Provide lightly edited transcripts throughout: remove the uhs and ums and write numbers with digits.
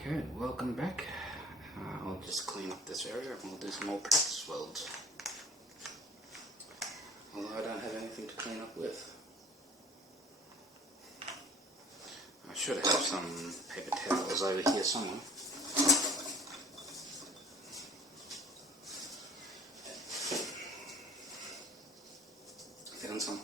Okay, welcome back. I'll just clean up this area and we'll do some more practice welds. Although I don't have anything to clean up with. I should have some paper towels over here somewhere. Found some.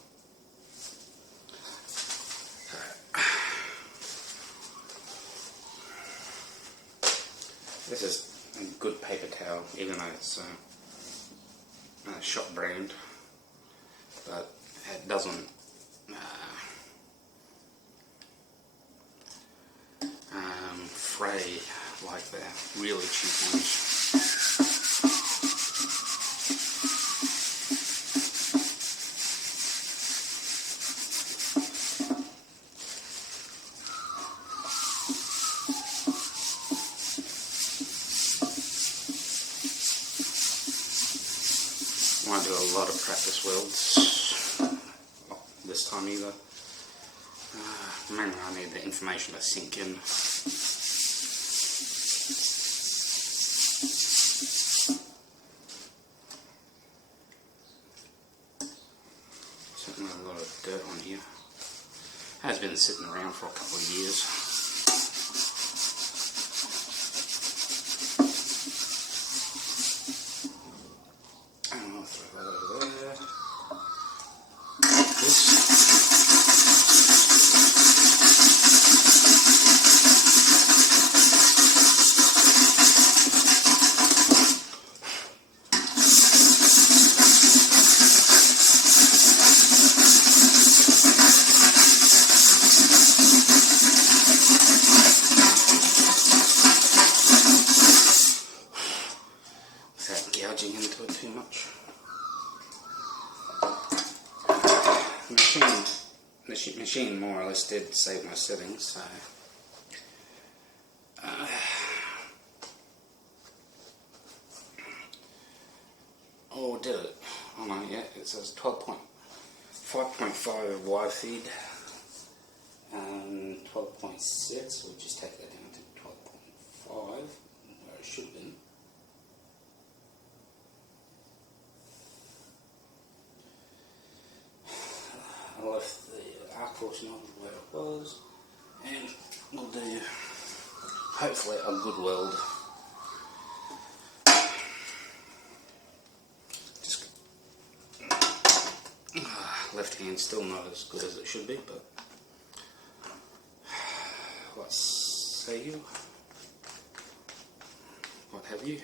This is a good paper towel, even though it's a shop brand, but it doesn't fray like the really cheap ones. I won't do a lot of practice welds this time either. Mainly I need the information to sink in. Certainly a lot of dirt on here. Has been sitting around for a couple of years. Gouging into it too much. The machine more or less did save my settings, so oh, did it? Oh no, yeah, it says 5.5 wire feed and 12.6. We'll just take that down to 12.5, where it should have been. I left the arc force knob where it was, and we'll do hopefully a good weld. Just left hand still not as good as it should be, but what say you? What have you?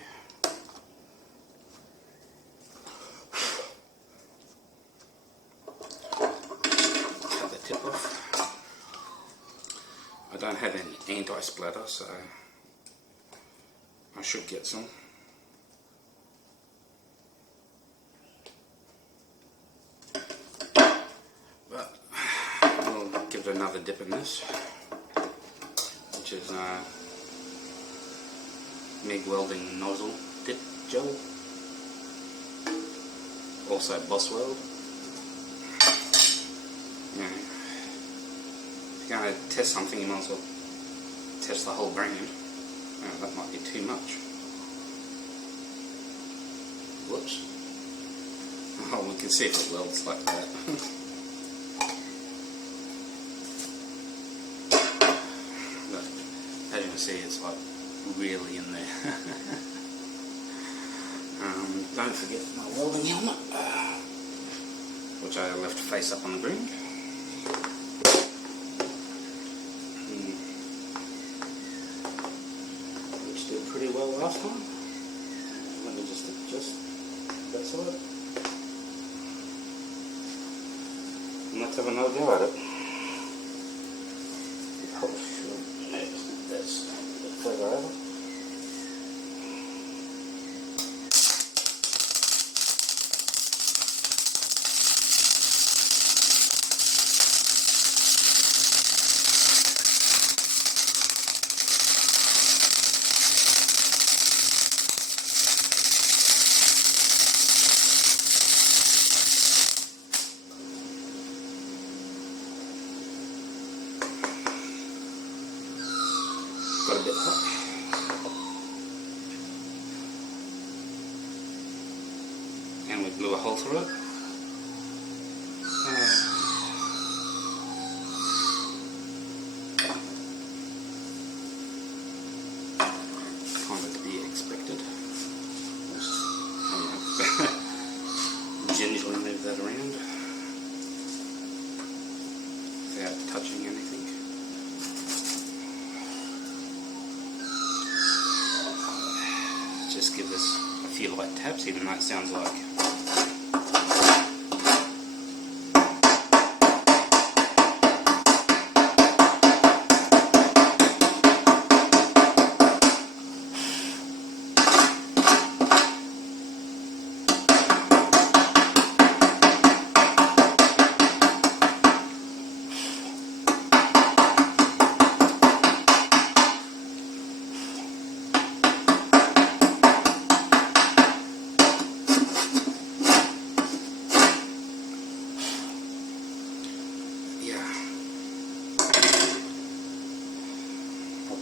I don't have any anti-splatter, so I should get some. But we'll give it another dip in this, which is MIG Welding Nozzle Dip Gel, also Boss Weld. Yeah. If you're going to test something, you might as well test the whole brand. That might be too much. Whoops. Oh, we can see if it welds like that. But as you can see, it's like really in there. Don't forget my welding helmet, which I left face up on the ground. Which did pretty well last time. Let me just adjust that side. And let's have another go at it. Probably should. That's a bit further over. got a bit hot. And we blew a hole through it. Kind of to be expected. Gingerly move that around without touching anything. Just give this a few light taps, even though it sounds like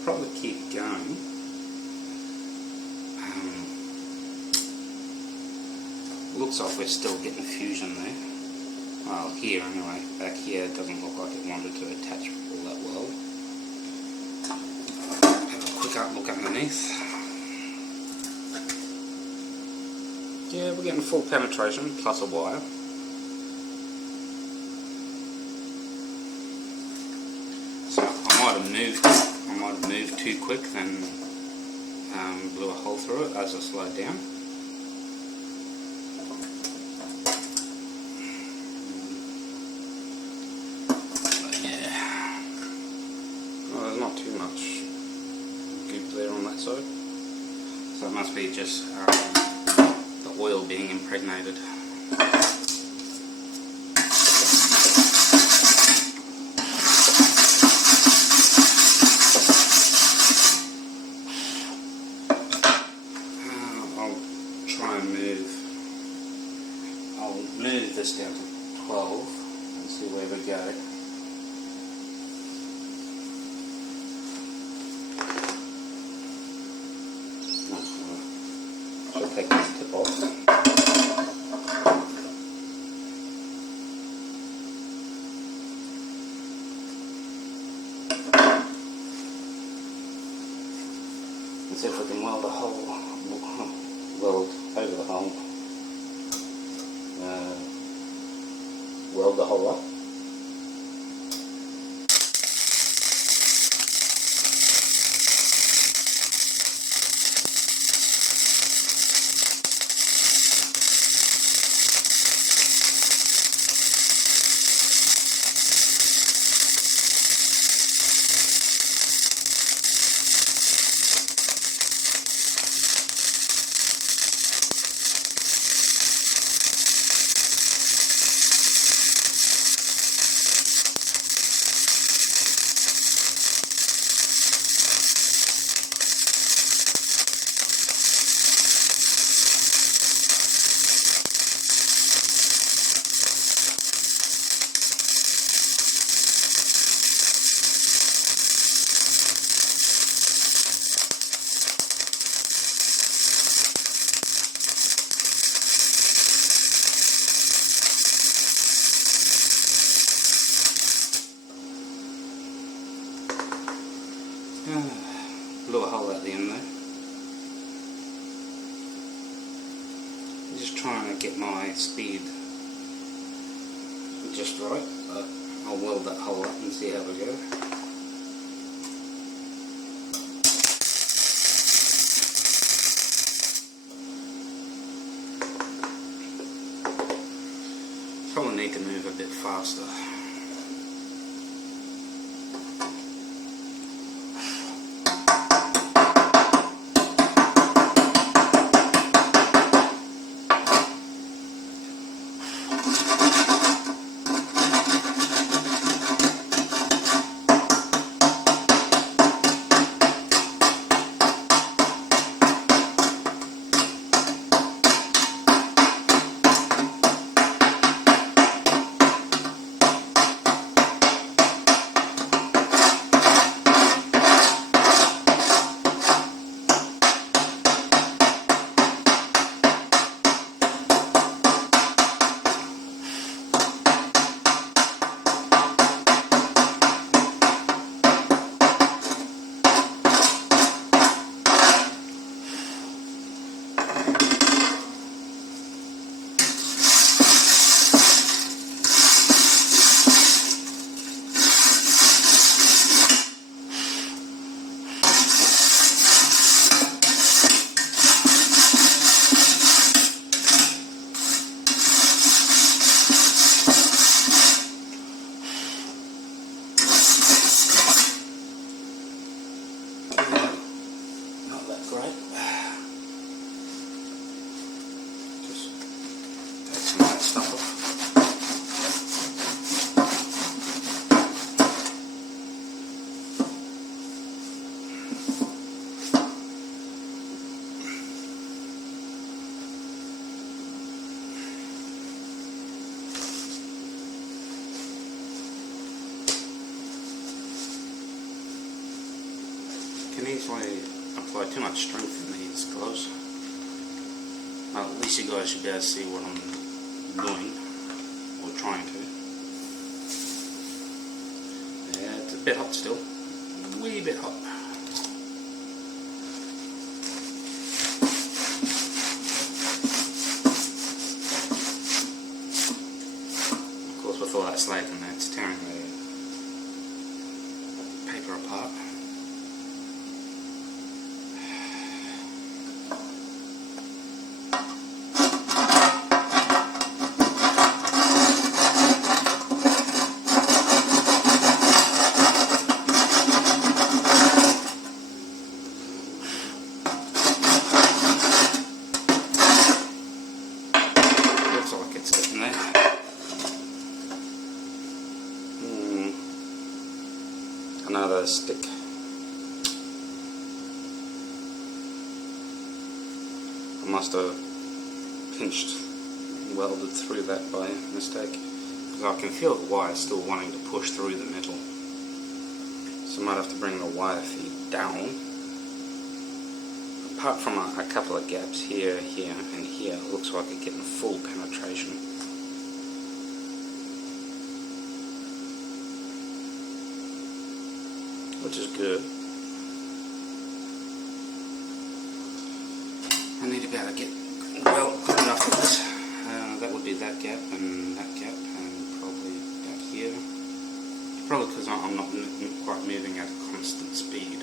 probably keep going. Looks like we're still getting fusion there. Well, here anyway. Back here it doesn't look like it wanted to attach all that well. Have a quick look underneath. Yeah, we're getting full penetration plus a wire. So I might have moved too quick, then blew a hole through it as I slowed down. But yeah, well, there's not too much goop there on that side, so it must be just the oil being impregnated. I'll move this down to 12 and see where we go. I'll take this tip off. And see if we can weld a hole. Weld over the hole. Weld the hole up. Blew a hole at the end there. I'm just trying to get my speed just right, but I'll weld that hole up and see how we go. Probably need to move a bit faster. great. Just take some of that stuff off. You can easily apply too much strength in these gloves. Well, at least you guys should be able to see what I'm doing, or trying to. Yeah, it's a bit hot still, a wee bit hot. Of course, with all that slag in there, it's tearing the paper apart. Another stick. I must have pinched and welded through that by mistake, because I can feel the wire still wanting to push through the metal. So I might have to bring the wire feed down. Apart from a couple of gaps here, here and here, it looks like it's getting full penetration. Which is good. I need to be able to get well good enough of this. That would be that gap and probably back here. Probably because I'm not quite moving at a constant speed.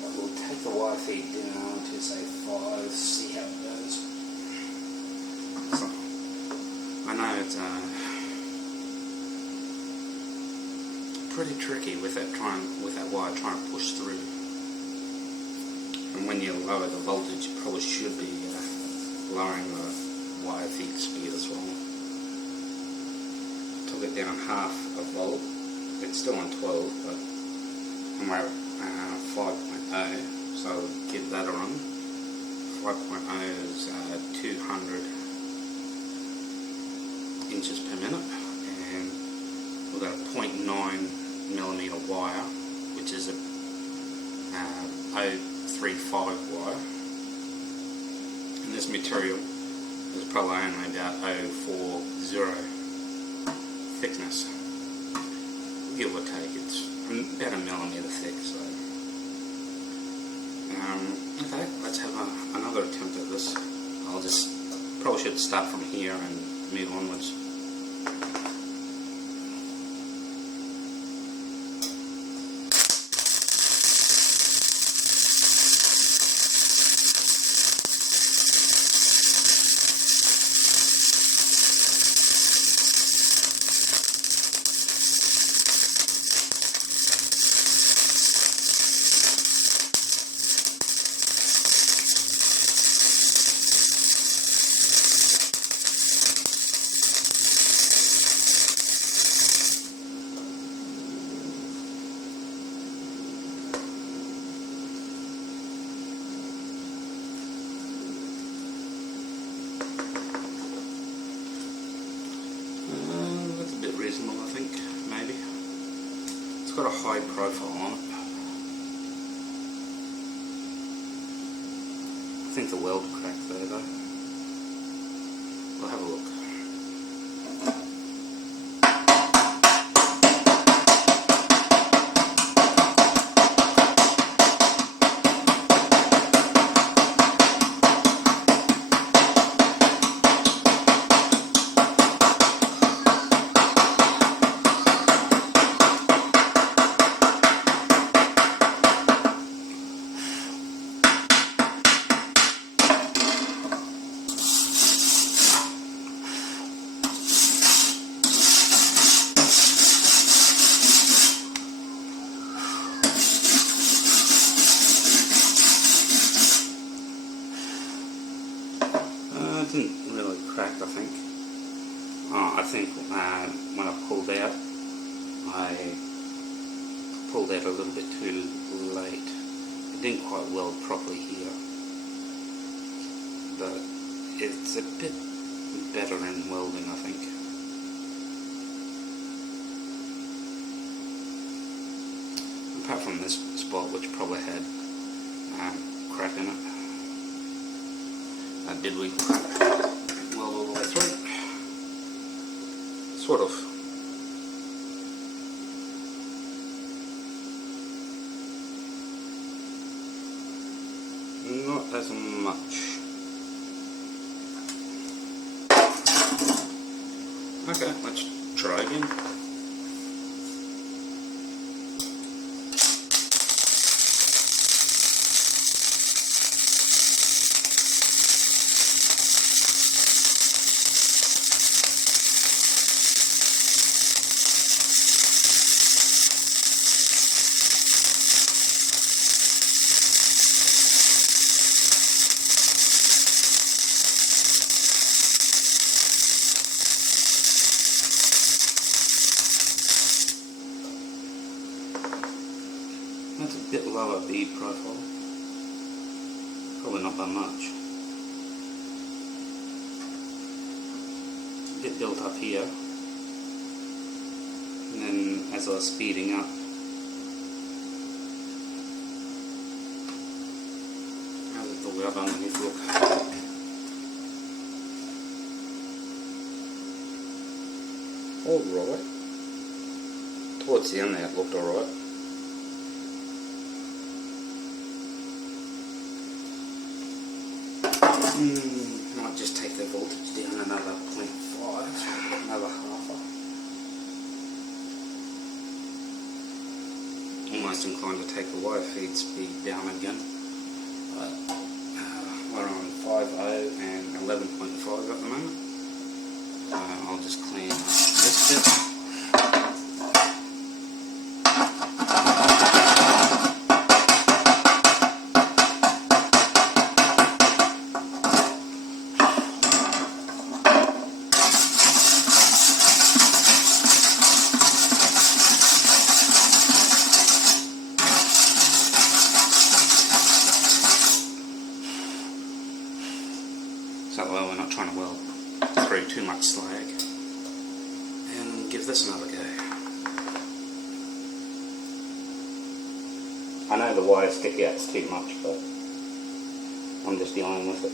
But we'll take the wire feed down to say 5, see how it goes. So, I know it's pretty tricky with that wire trying to push through. And when you lower the voltage, you probably should be lowering the wire feed speed as well. Took it down half a volt. It's still on 12, but I'm at 5.0, so give that a run. 5.0 is 200 inches per minute, and we've got a 0.9mm wire, which is a 035 wire, and this material is probably only about 040 thickness, give or take. It's about a millimeter thick. So okay, let's have another attempt at this. I'll just probably should start from here and move onwards. That's a bit reasonable, I think, maybe. It's got a high profile on it. I think the weld cracked there though. We'll have a look. didn't really crack, I think. I think when I pulled out a little bit too late. It didn't quite weld properly here, but it's a bit better in welding, I think. Apart from this spot, which probably had crack in it. Did we weld all the way through? Sort of. Not as much. Okay, let's try again. That's a bit lower bead profile. Probably not by much. A bit built up here. And then as I was speeding up, how does the weld underneath look? Alright. Towards the end there it looked alright. Might just take the voltage down another 0.5, another halfer. Almost inclined to take the wire feed speed down again, but we're on 5.0 and 11.5 at the moment. I'll just clean this bit. So that way we're not trying to weld through too much slag. And give this another go. I know the wire stick out's too much, but I'm just dealing with it.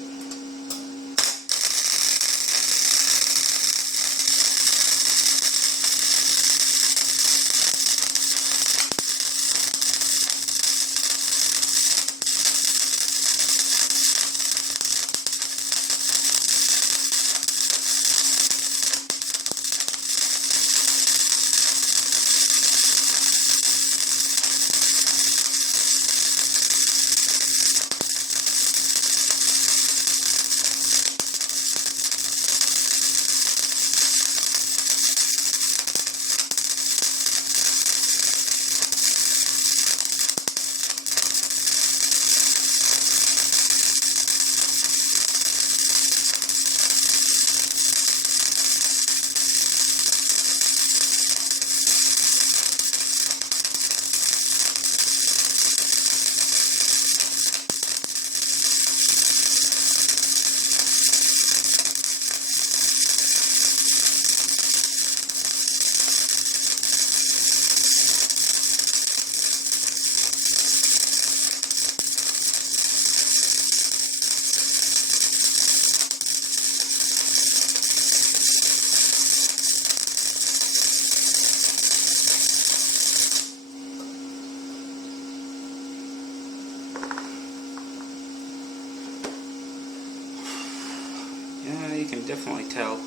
Yeah, you can definitely tell.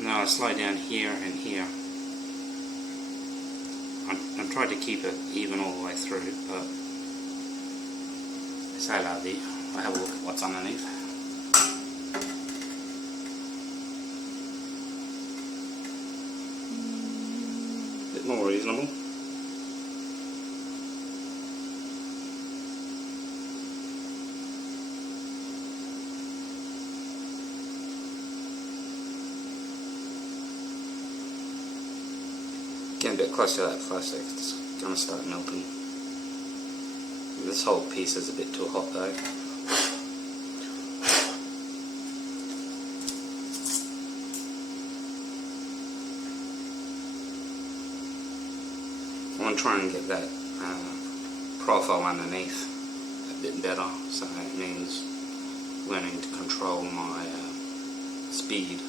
Now I slide down here and here. I'm trying to keep it even all the way through, but c'est la vie. I'll have a look at what's underneath. A bit more reasonable. getting a bit close to that plastic, it's going to start melting. This whole piece is a bit too hot though. I want to try and get that profile underneath a bit better, so that means learning to control my speed.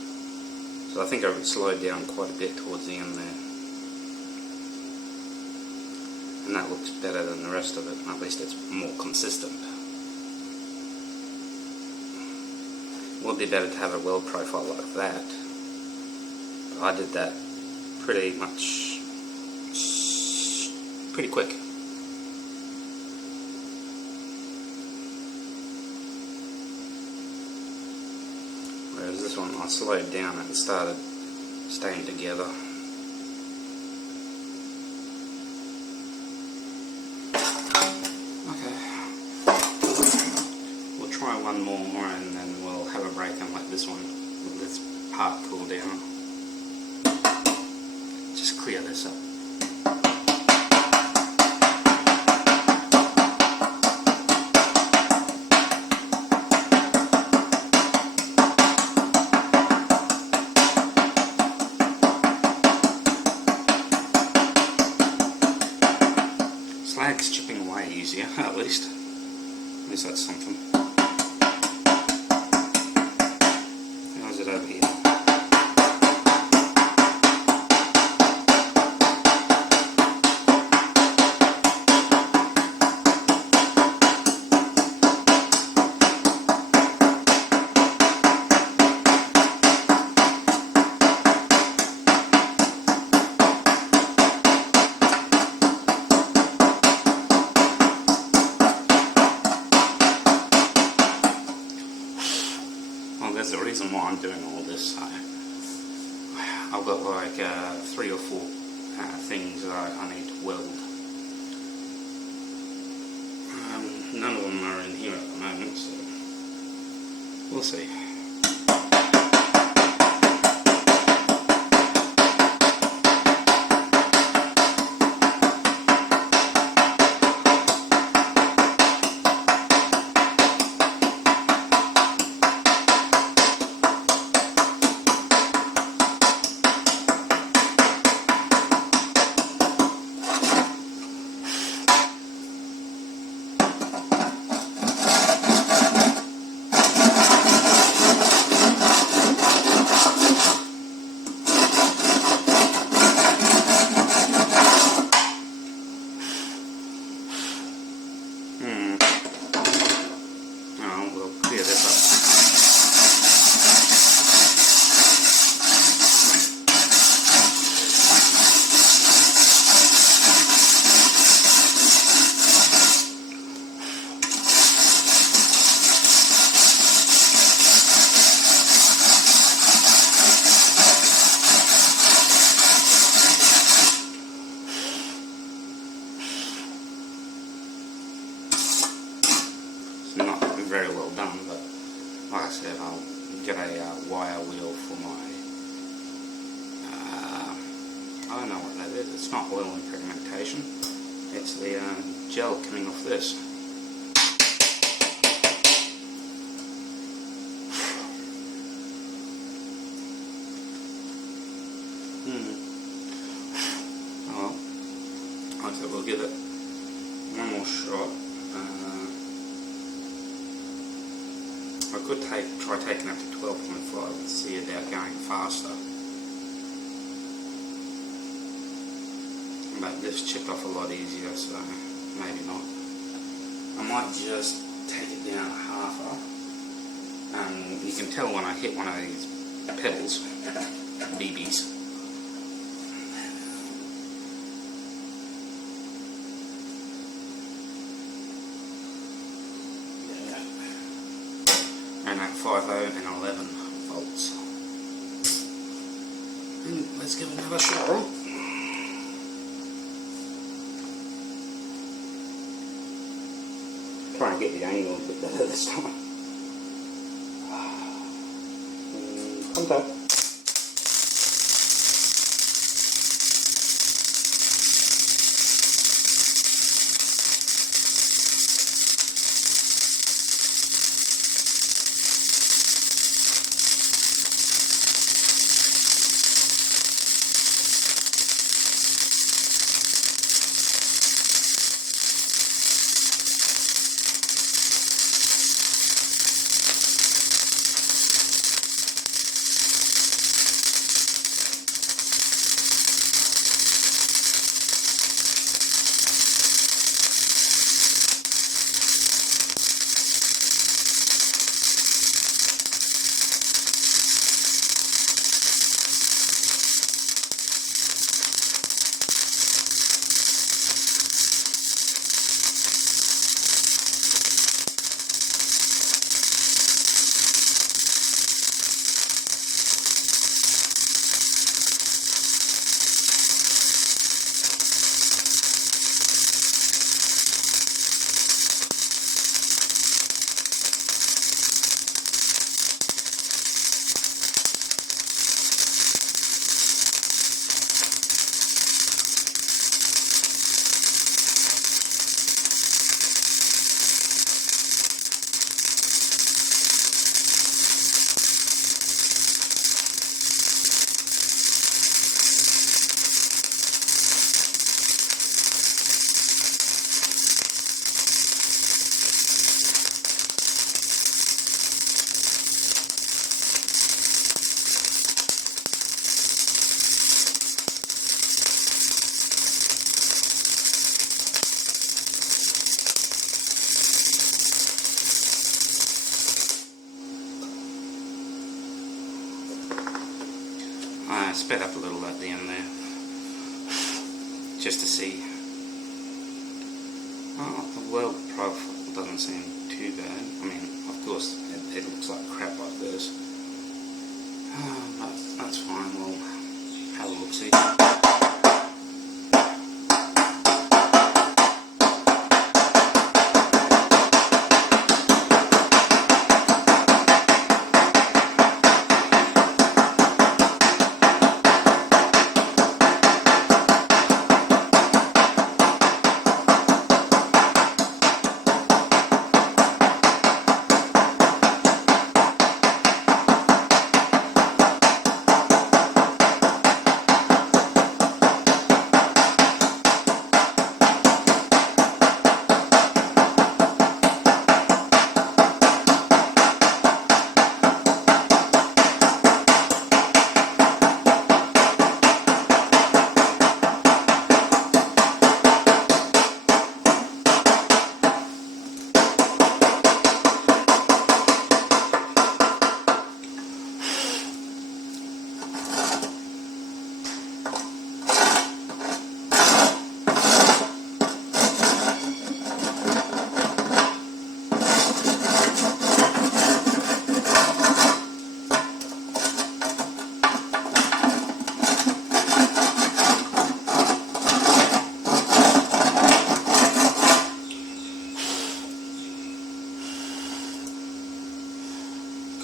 So I think I slowed down quite a bit towards the end there. And that looks better than the rest of it, at least it's more consistent. It would be better to have a weld profile like that. But I did that pretty quick. Whereas this one I slowed down and started staying together. Try one more and then we'll have a break and let this part cool down. Just clear this up. Slag's chipping away easier, at least. At least that's something. How's it over here? There's the reason why I'm doing all this. I've got like 3 or 4 things that I need to weld. None of them are in here at the moment, so we'll see. We'll clear this up. Not very well done, but like I said, I'll get a wire wheel for my, I don't know what that is. It's not oil impregmentation, it's the gel coming off this. Well, like I said, we'll give it one more shot. I could try taking up to 12.5 and see about going faster. But this chipped off a lot easier, so maybe not. I might just take it down half. You can tell when I hit one of these pebbles, BBs. And at 5.0 and 11 volts. And let's give it another shot. Try and get the angle a bit better this time. Contact. just to see. Oh, the weld profile doesn't seem too bad. I mean, of course, it looks like crap like this. But that's fine. We'll have a look-see.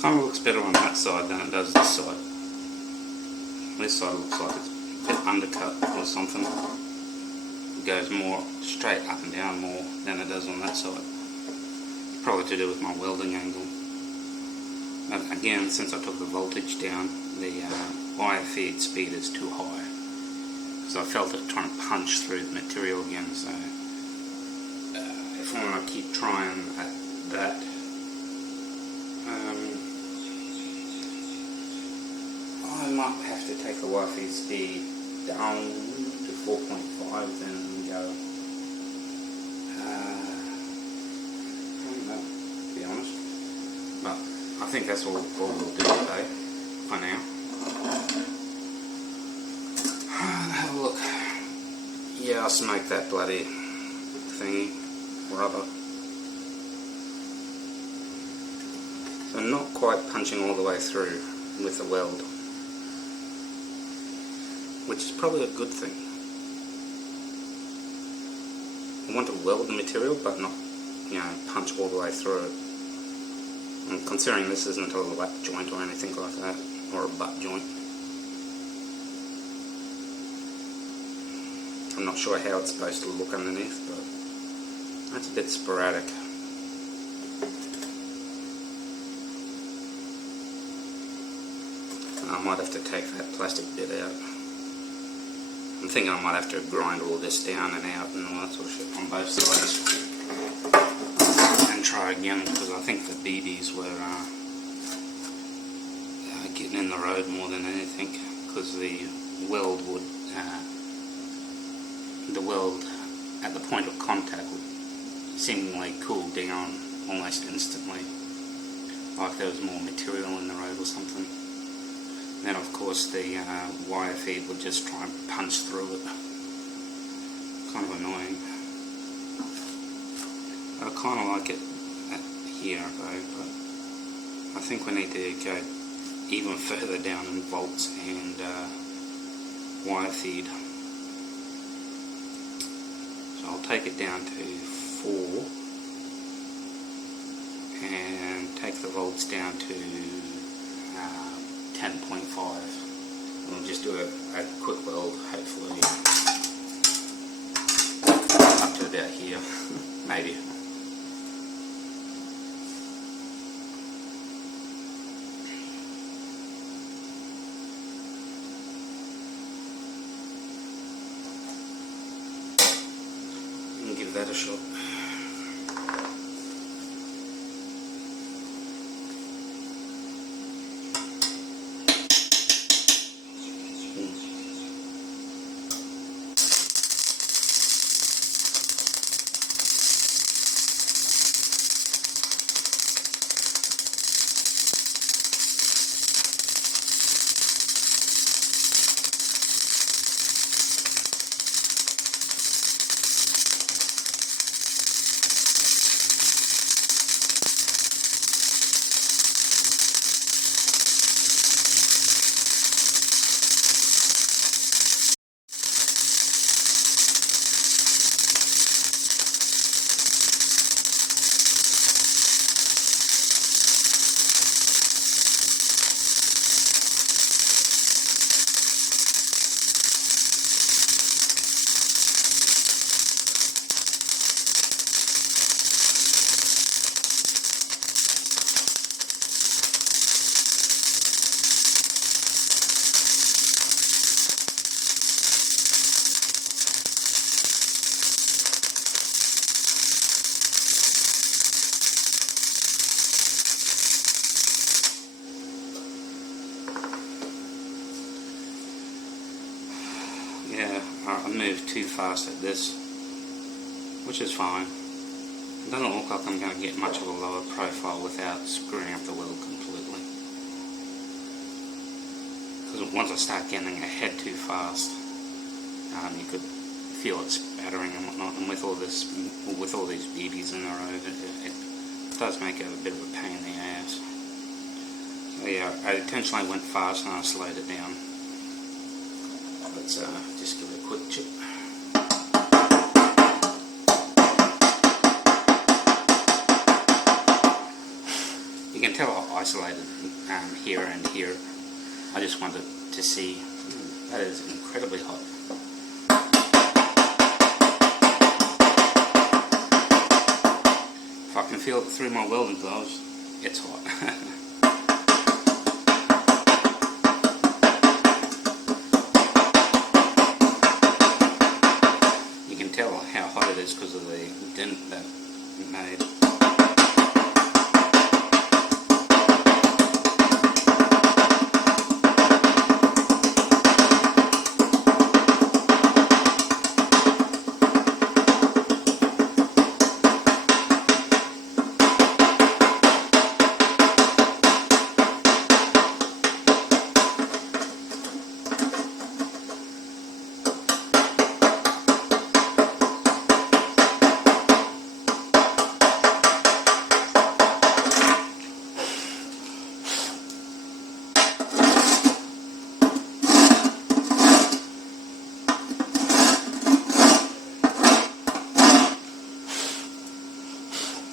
Kind of looks better on that side than it does this side. This side looks like it's a bit undercut or something. It goes more straight up and down more than it does on that side. Probably to do with my welding angle. But again, since I took the voltage down, the wire feed speed is too high. So I felt it trying to punch through the material again. So if I want to keep trying at that, I might have to take the wire feed speed down to 4.5 then go. I don't know, to be honest. But I think that's all we'll do today for now. Have a look. Yeah, I smoked that bloody thingy, rubber. So not quite punching all the way through with the weld, which is probably a good thing. I want to weld the material but not, punch all the way through it. And considering this isn't a lap joint or anything like that, or a butt joint, I'm not sure how it's supposed to look underneath, but that's a bit sporadic. I might have to take that plastic bit out. I'm thinking I might have to grind all this down and out and all that sort of shit on both sides and try again, because I think the BBs were getting in the road more than anything, because the weld would at the point of contact would seemingly cool down almost instantly, like there was more material in the road or something. Then of course the wire feed would just try and punch through it. Kind of annoying. I kind of like it here though, but I think we need to go even further down in volts and wire feed. So I'll take it down to 4 and take the volts down to 10.5. We'll just do a quick weld, hopefully up to about here, maybe. And give that a shot. too fast at this, which is fine. It doesn't look like I'm going to get much of a lower profile without screwing up the weld completely. Because once I start getting ahead too fast, you could feel it spattering and whatnot, and with all these BBs in the road, it does make it a bit of a pain in the ass. So yeah, I intentionally went fast and I slowed it down. Let's just give it a quick chip. You can tell I isolated here and here. I just wanted to see. That is incredibly hot. If I can feel it through my welding gloves, it's hot. You can tell how hot it is because of the dent that it made.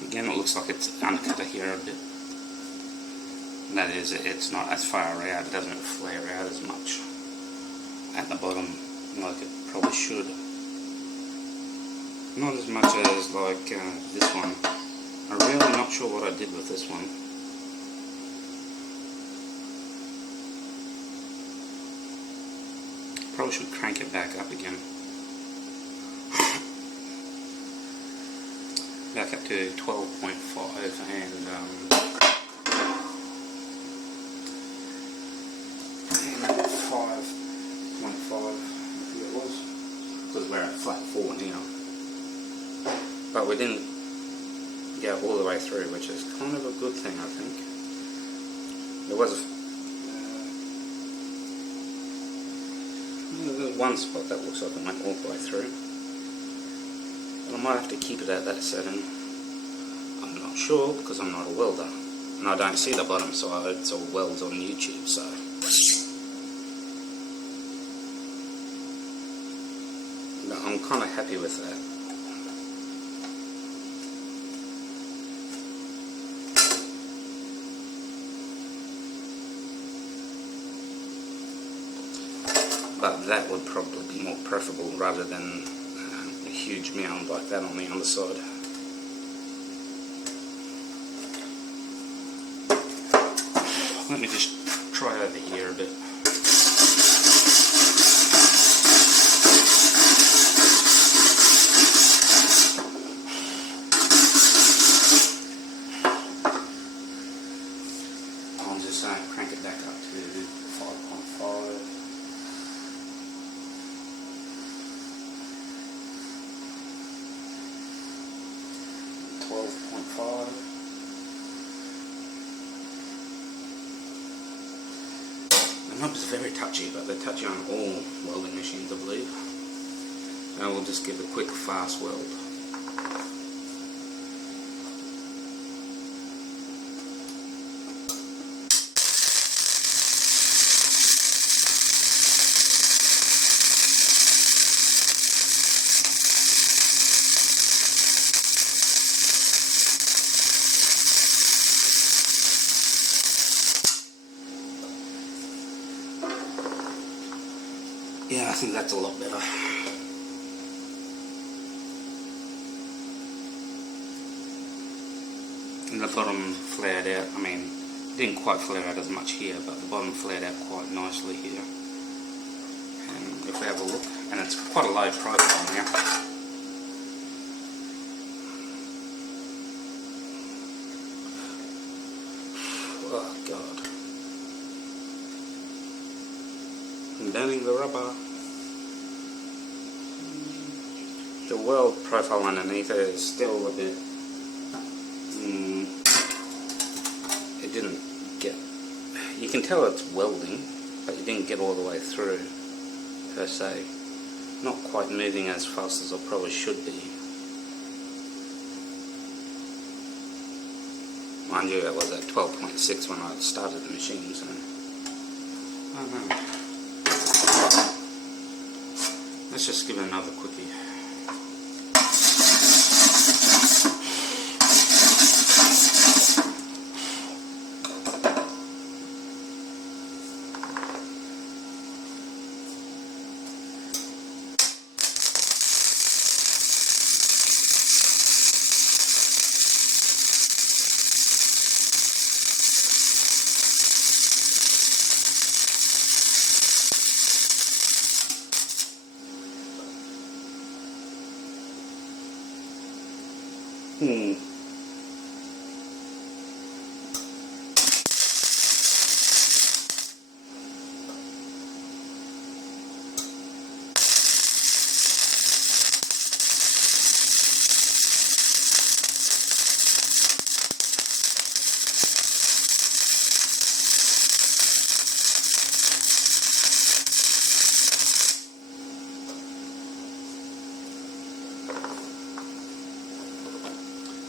Again, it looks like it's undercut here a bit. That is, it's not as far out, it doesn't flare out as much at the bottom like it probably should. Not as much as like this one. I'm really not sure what I did with this one. Probably should crank it back up again. Back up to 12.5 and 5.5 it was, because we're at flat 4 now. But we didn't go all the way through, which is kind of a good thing, I think. There was there's one spot that looks like it went all the way through. I might have to keep it at that setting. I'm not sure because I'm not a welder and I don't see the bottom side, it's all welds on YouTube, so but I'm kind of happy with that. But that would probably be more preferable rather than a huge mound like that on the underside. Let me just try over here a bit. I'll just crank it back up to 5.5. The knob is very touchy, but they're touchy on all welding machines, I believe. And we'll just give a quick fast weld. Yeah, I think that's a lot better. And the bottom flared out, I mean, it didn't quite flare out as much here, but the bottom flared out quite nicely here. And if we have a look, and it's quite a low profile now. Oh God. I'm burning the rubber. the weld profile underneath it is still a bit, it didn't get, you can tell it's welding, but it didn't get all the way through per se. Not quite moving as fast as I probably should be. Mind you, it was at 12.6 when I started the machine, so I don't know. Let's just give it another quickie.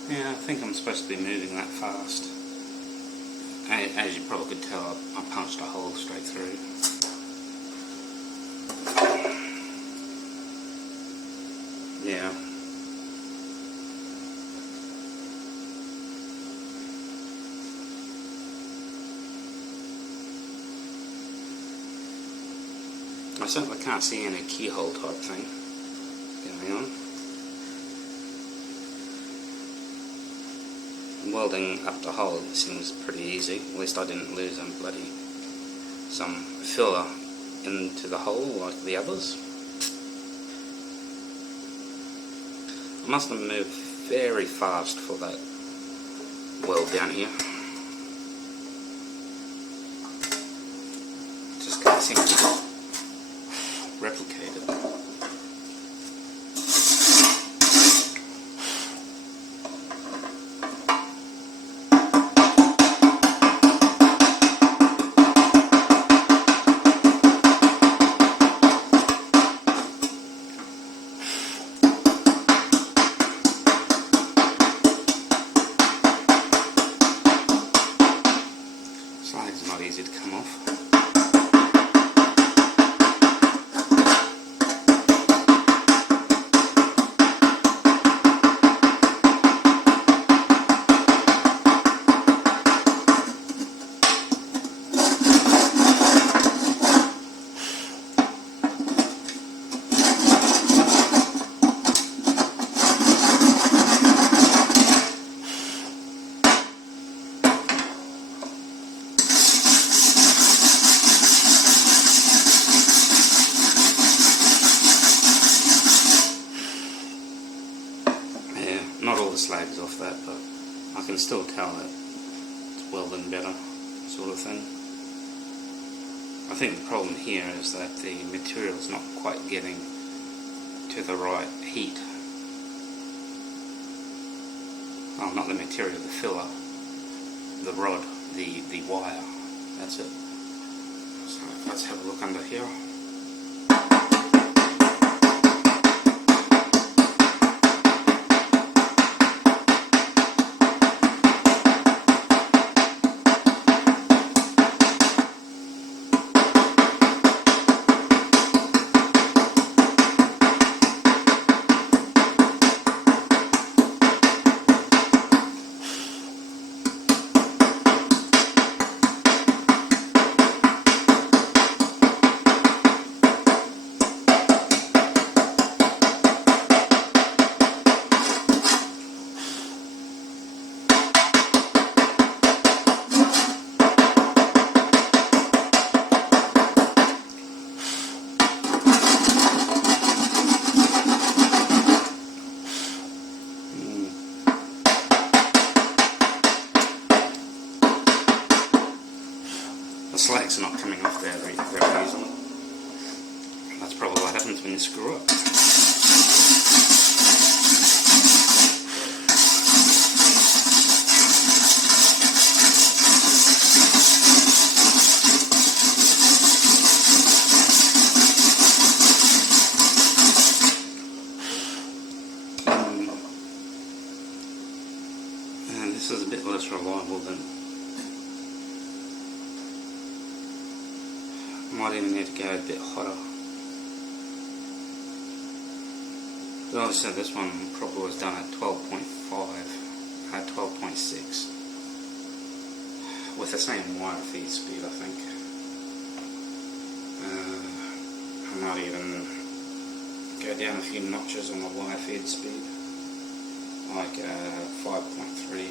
Yeah, I think I'm supposed to be moving that fast. As you probably could tell, I punched a hole straight through. Yeah. I certainly can't see any keyhole type thing going on. Welding up the hole seems pretty easy. At least I didn't lose some filler into the hole like the others. I must have moved very fast for that weld down here. Just can't seem to replicate it. Slag's not easy to come off. Not all the slag's off that, but I can still tell that it's welding better, sort of thing. I think the problem here is that the material's not quite getting to the right heat. Oh, not the material, the filler, the rod, the wire, that's it. So let's have a look under here. The slag's not coming off there very easily. That's probably what happens when you screw up. This is a bit less reliable than. Might even need to go a bit hotter. But obviously this one probably was done at 12.5, at 12.6, with the same wire feed speed, I think. I might even go down a few notches on the wire feed speed, like 5.3,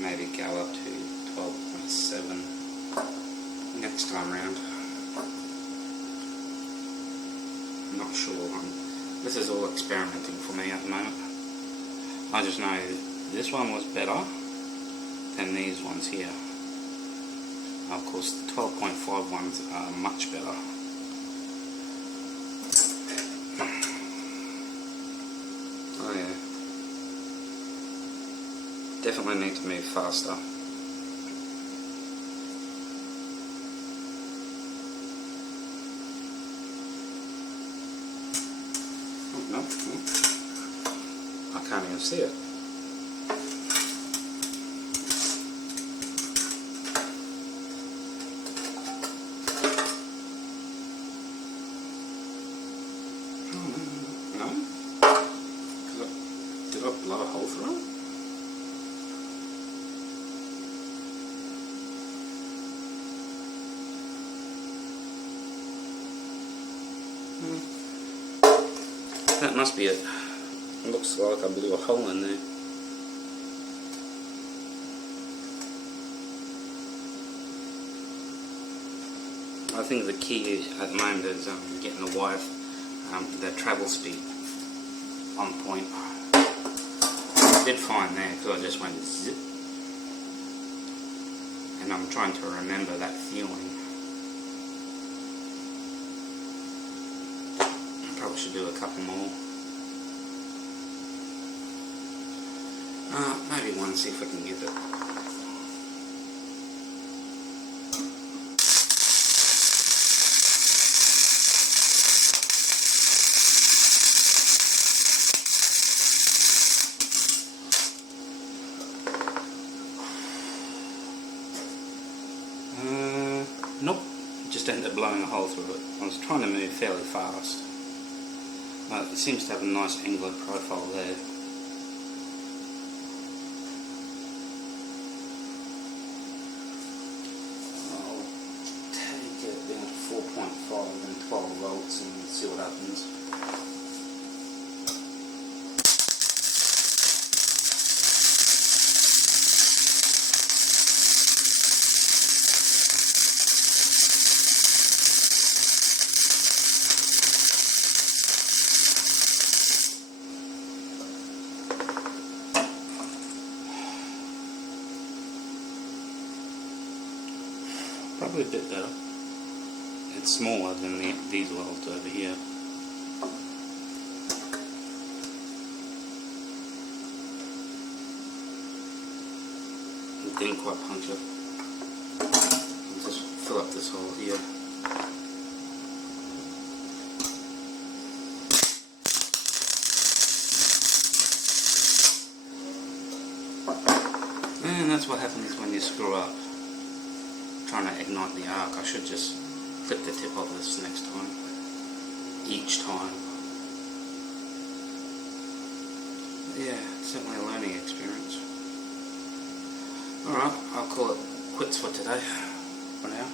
maybe go up to 12.7 next time round. I'm not sure. This is all experimenting for me at the moment. I just know this one was better than these ones here. Of course, the 12.5 ones are much better. Oh yeah. Definitely need to move faster. No, I can't even see it. No? Did I blow a hole through it? That must be it. Looks like I blew a hole in there. I think the key at the moment is getting the wire, the travel speed on point. I did fine there because I just went zip, and I'm trying to remember that feeling. Probably should do a couple more. Maybe one, see if I can get it. Nope, just ended up blowing a hole through it. I was trying to move fairly fast. It seems to have a nice angular profile there. I'll take it down to 4.5 and 12 volts and see what happens. Probably a bit better. It's smaller than these welds over here. It didn't quite punch it. I'll just fill up this hole here. And that's what happens when you screw up trying to ignite the arc. I should just clip the tip of this next time, each time. Yeah, certainly a learning experience. Alright, I'll call it quits for today, for now.